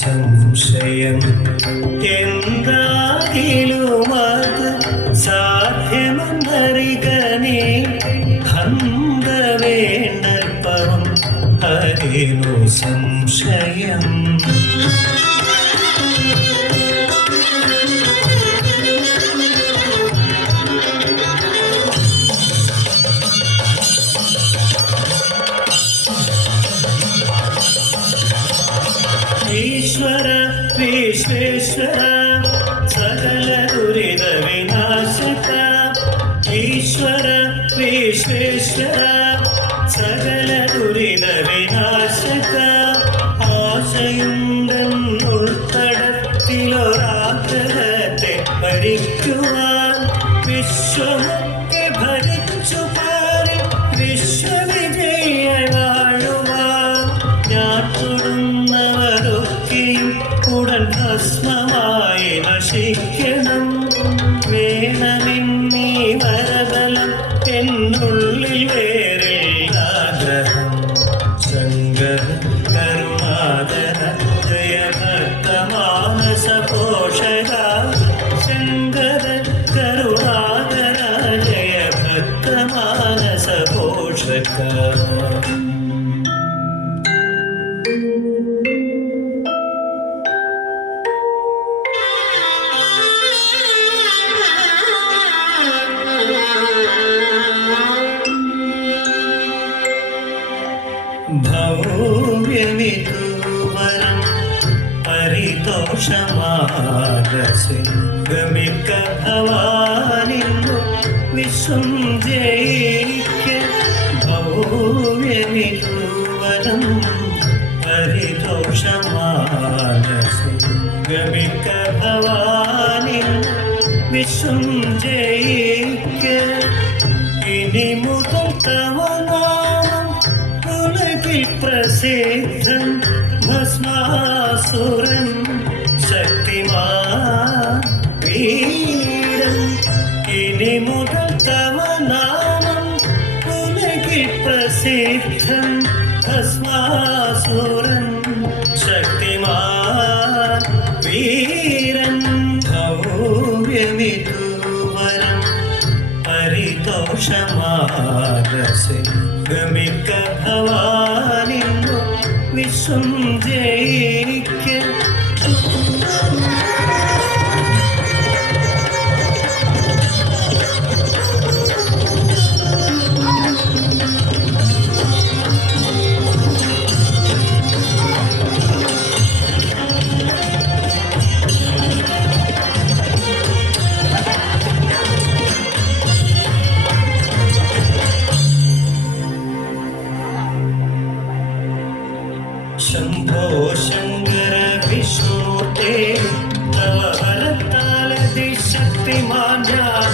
സംശയം എന്താകിലുമത് സാധ്യമെന്നറികനേ ഹന്ത വേണ്ടൽപ്പവും അതിനു സംശയം. ഈശ്വര വിശ്വേശ്വര സകല ദുരിത വിനാശക, ഈശ്വര വിശ്വേശ്വര സകല ദുരിത വിനാശക, ആശയുണ്ടെന്നുൾത്തടത്തിലൊരാഗ്രഹത്തെ ഭരിക്കുവാൻ വിശ്വമൊക്കെ ഭരിച്ചു പാരി വിശ്വവിജയ വാഴുവാൻ ഞാൻ തൊടുന്നവരൊക്കെയും ഉടൻ ഭസ്മമായി നശിക്കണം. വേണമെന്നീ വരബലം എന്നുള്ളിൽ വേറില്ലാഗ്രഹം. ശങ്കര കരുണാകര ജയ ഭക്തമാനസ പോഷക, ശങ്കര കരുണാകര ജയ ഭക്തമാനസ പോഷക. ഭൗവ്യമിതുവരം പരിതോഷമാനസെ ഗമിക ഭവാനിന്നു വിശ്വം ജയിക്ക. ഭൗവ്യമിതൂവനം പരിതോഷമാനസി ഗമിക്ക ഭവാനി വിശ്വം ജയിക്ക ഇനി മുതൽ തവ നാമം ഉലകിൽ പ്രസിദ്ധം ഭസ്മാസുരൻ ശക്തിമാൻ വീരൻ ഇനി മുതൽ തവ നാമം ഉലകിൽ പ്രസിദ്ധം ഭസ്മാസുരൻ ശക്തിമാൻ വീരൻ ഭൗവ്യമിതൂവരം പരിതോഷമാനസി ഗമിക്ക ഭവാനി വിശ്വം ജയിക്ക ശംഭോ ശങ്കര വിഷ്ണുതേ തവ വരത്താലതിശക്തിമാൻ ഞാൻ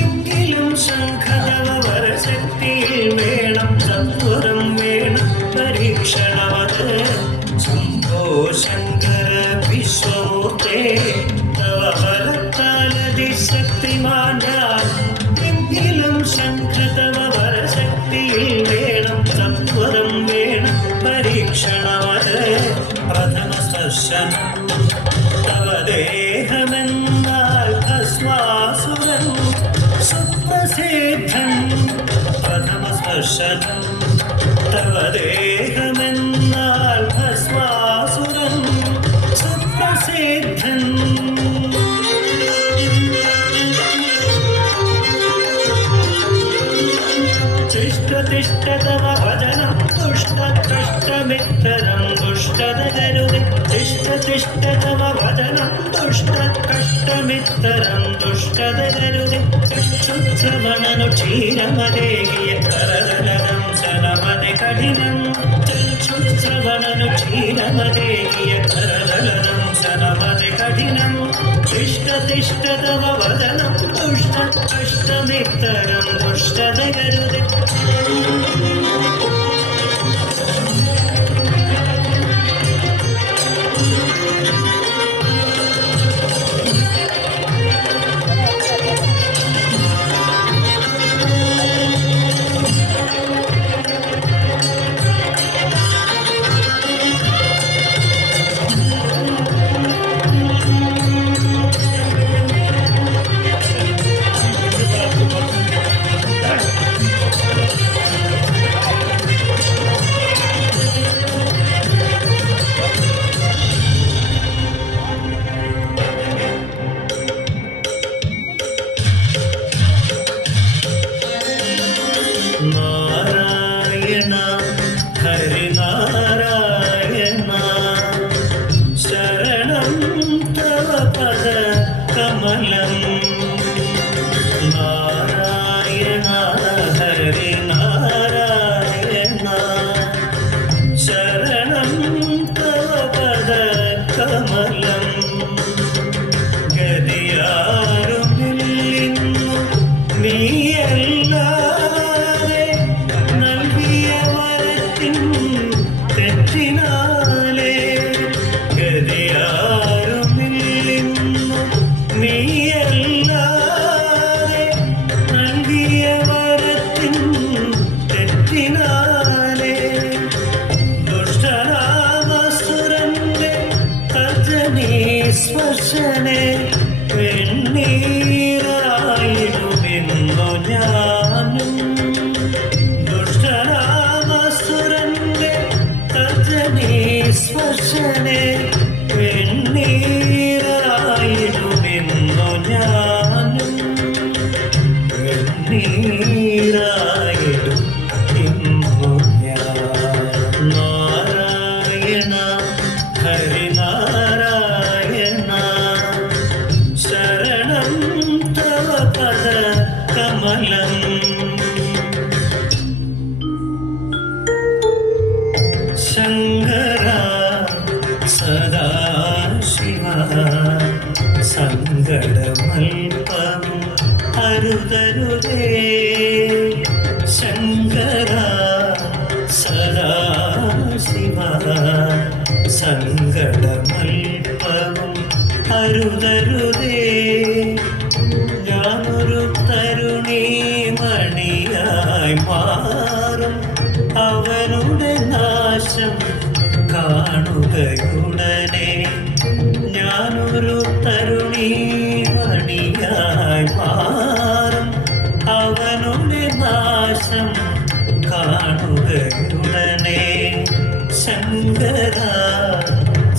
എങ്കിലും ശംഖതവ വരശക്തിയിൽ വേണം സത്വരം വേണം പരീക്ഷണമത് ശംഭോ ശങ്കര വിശ്വമൂർത്തേ തവ വരത്താലതിശക്തിമാൻ ഞാൻ എങ്കിലും ശംഖതവ വരശക്തിയിൽ വേണം സത്വരം വേണം പരീക്ഷണമത് പ്രഥമ സ്പർശനം തവ ദേഹമെന്നാൽ ഭസ്മാസുരൻ സുപ്രസിദ്ധൻ പ്രഥമ സ്പർശനം തവ ദേഹമെന്നാൽ ഭസ്മാസുരൻ സുപ്രസിദ്ധൻ തിഷ്ഠ തവ ഭജനം ദുഷ്ടകഷ്ടമിത്തരം ദുഷ്ടതകരുതി തിഷ്ഠ തവ ഭജനം ദുഷ്ടകഷ്ടമിത്തരം ദുഷ്ടതകരുതി ചക്ഷുശ്രവണനു ക്ഷീരമദേകിയ കരതലനം സനമതി കഠിനം ചക്ഷുശ്രവണനു ക്ഷീരമദേകിയ കരതലനം സനമതി കഠിനം തിഷ്ഠ തവ ഭജനം ദുഷ്ടകഷ്ടമിത്തരം ദുഷ്ടതകരുതി നാരായണ ഹരിനാരായണ ശരണം തവ പദ കമലം നാരായണ ഹരിനാരായണ ശരണം തവ പദ കമലം ഗതിയാരുമില്ലിന്നു നീയല്ല തെറ്റിനാലേ ഗതിയാരുമില്ലിന്നു നീയല്ലാതെ നൽകിയ വരത്തിൻ തെറ്റിനാലേ ദുഷ്ടരാമസുരന്റെ തർജനീ സ്പർശനെ വെണ്ണീറായിടുമെന്നു ഞാനും ദുഷ്ടരാമസുരന്റെ സ്പർശനെ വെണ്ണീറായിടുമെന്നു ഞാനും വെണ്ണീറായിടും ശങ്കര സദാശിവ സങ്കടമൽപം അരുതരുതേ ശങ്കര സദാശിവ സങ്കടമൽപം അരുതരുതേ ഞാനൊരു തരുണീ മണിയായി മാറും അവനുടെ നാശം കാണുകയുടനെ ഞാനൊരു തരുണീ മണിയായി മാറും അവനുടെ നാശം കാണുകയുടനെ ശങ്കര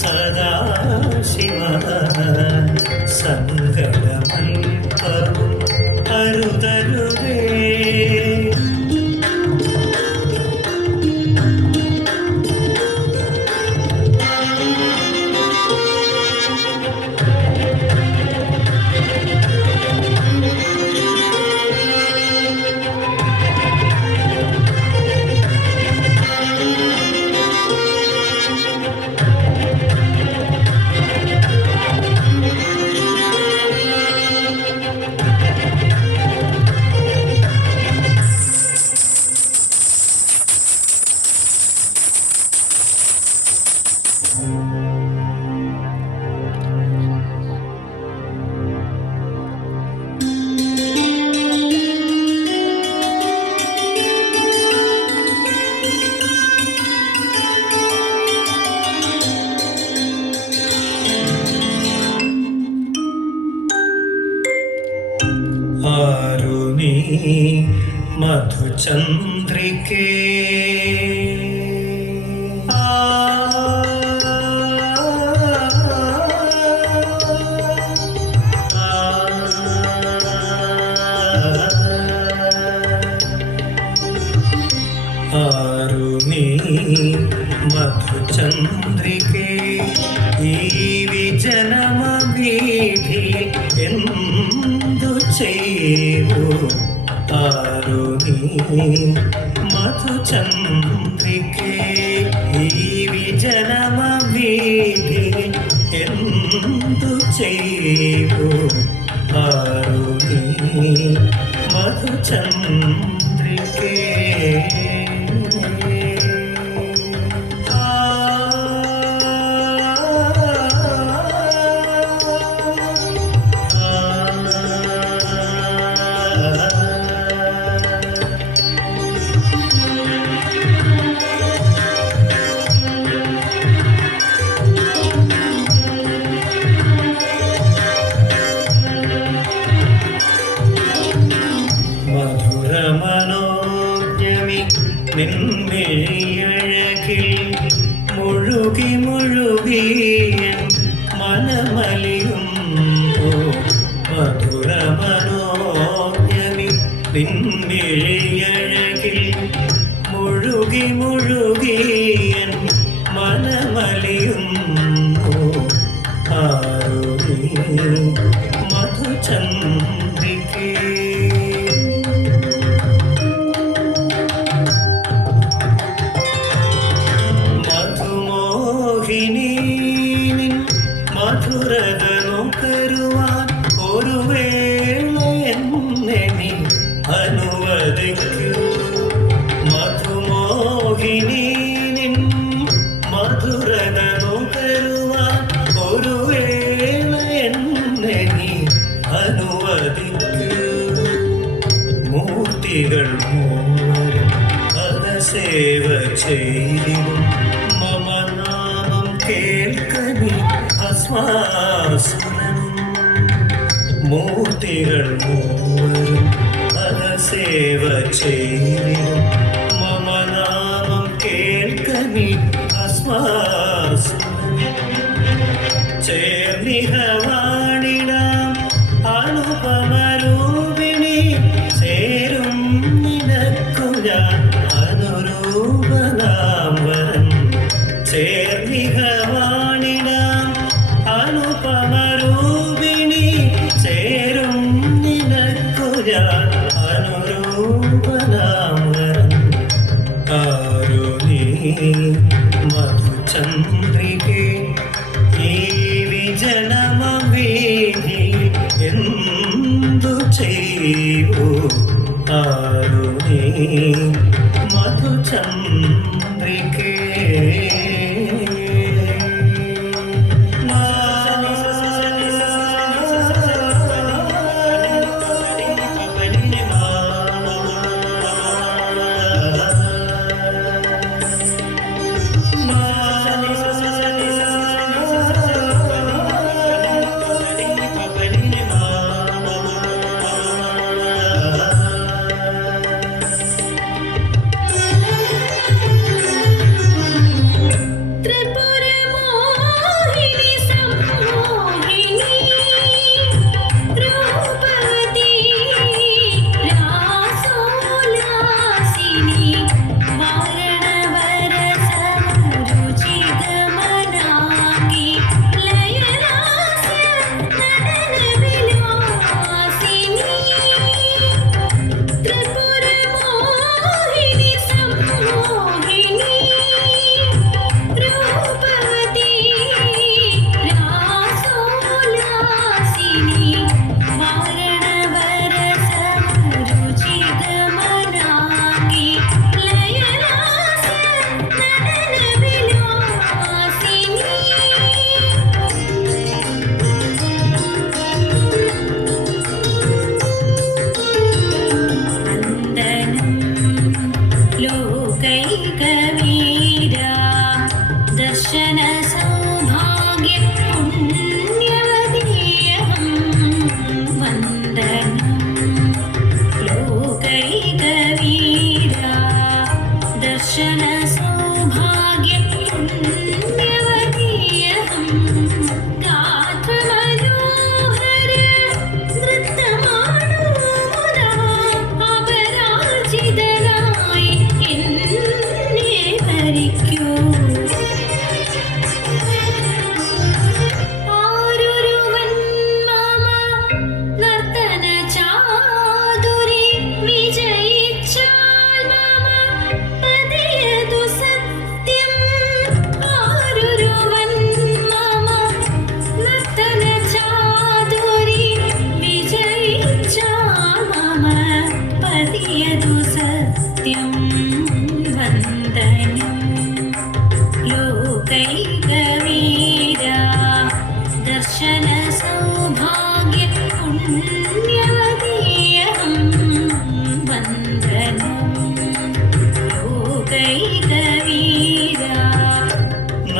സദാശിവ സങ്കടമൽപം അരുതരുതേ ആരു നീ മധുചന്ദ്രികേ ആരു നീ മധുചന്ദ്രികേ ഈ വിജനമവീഥി എന്തു ചെയ്യൂ ആരു നീ മധുചന്ദ്രികേ ഈ വിജനമവീഥി എന്തു ചെയ്യൂ ആരു നീ മധുചന്ദ്രികേ മധുരമനോജ്ഞമി നിൻമിഴിയഴകിൽ മുഴുകി മുഴുകിയൻ മനമലിയുമ്പോ മധുരമനോജ്ഞമി നിൻമിഴിയഴകിൽ മുഴുകി മുഴുകിയൻ മനമലിയുമ്പോ ആരു നീ മധുചന്ദ്രികേ മധുരതനുകരുവാൻ ഒരു വേള എന്നെ നീ അനുവദിക്കൂ മധുമോഹിനി നിൻ മധുരതനുകരുവാൻ ഒരു വേള എന്നെ നീ അനുവദിക്കൂ മൂർത്തികൾ മൂവരും പദസേവ ചെയ്തിടും മമ നാമം കേൾക്കനി ഭസ്മാസുരൻ മൂർത്തികൾ മൂവരും പദസേവ ചെയ്തിടും മമ നാമം കേൾക്കനി ഭസ്മാസുരൻ ചേർന്നിഹവാണിടാം അനുപമരൂപിണി ചേരും നിനക്കു ഞാൻ അനുരൂപനാം വരൻ ചേർന്നിഹവാണിടാം അനുപമരൂപിണി ചേരും നിനക്കു ഞാൻ അനുരൂപനാം വരൻ ആരു നീ മധുചന്ദ്രികേ ഈ വിജനമവേദി എന്തു ചെയ്യൂ ആരു നീ മധുചന്ദ്രികേ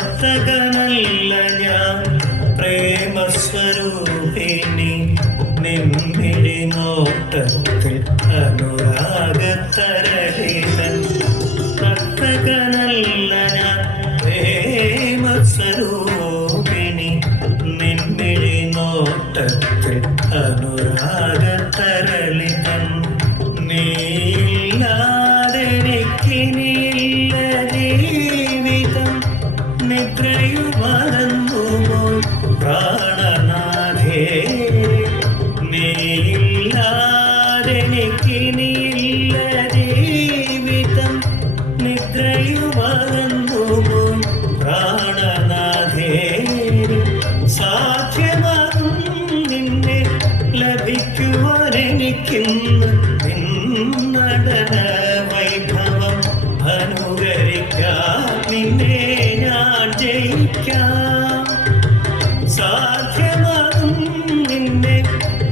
നർത്തകനല്ല ഞാൻ പ്രേമസ്വരൂപിണി നിന്നിഴി നോട്ടത്തിൽ അനുരാഗത്തരളിതൻ നർത്തകനല്ല ഞാൻ പ്രേമസ്വരൂപിണി നിന്നിഴി നോട്ടത്തിൽ അനുരാഗത്തരളിതൻ നീയില്ലാതെനിക്കിനിയില്ല ജീവിതം നിദ്രയു മറന്നുമോ പ്രാണനാഥേ നീയില്ലാതെനിക്കിനിയില്ല ജീവിതം നിദ്രയു മറന്നുമോ പ്രാണനാഥേ സാധ്യമാകും നിന്നെ ലഭിക്കുവാനെനിക്കിന്ന് നിന്നടന വൈഭവം അനുകരിക്കാം നിന്നെ ഞാൻ ജയിക്കാം സാധ്യമാകും നിന്നെ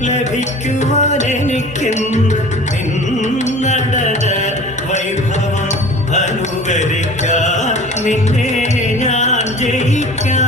ലഭിക്കുവാനെനിക്കിന്ന് നിന്നടന വൈഭവം അനുകരിക്കാം നിന്നെ ഞാൻ ജയിക്കാം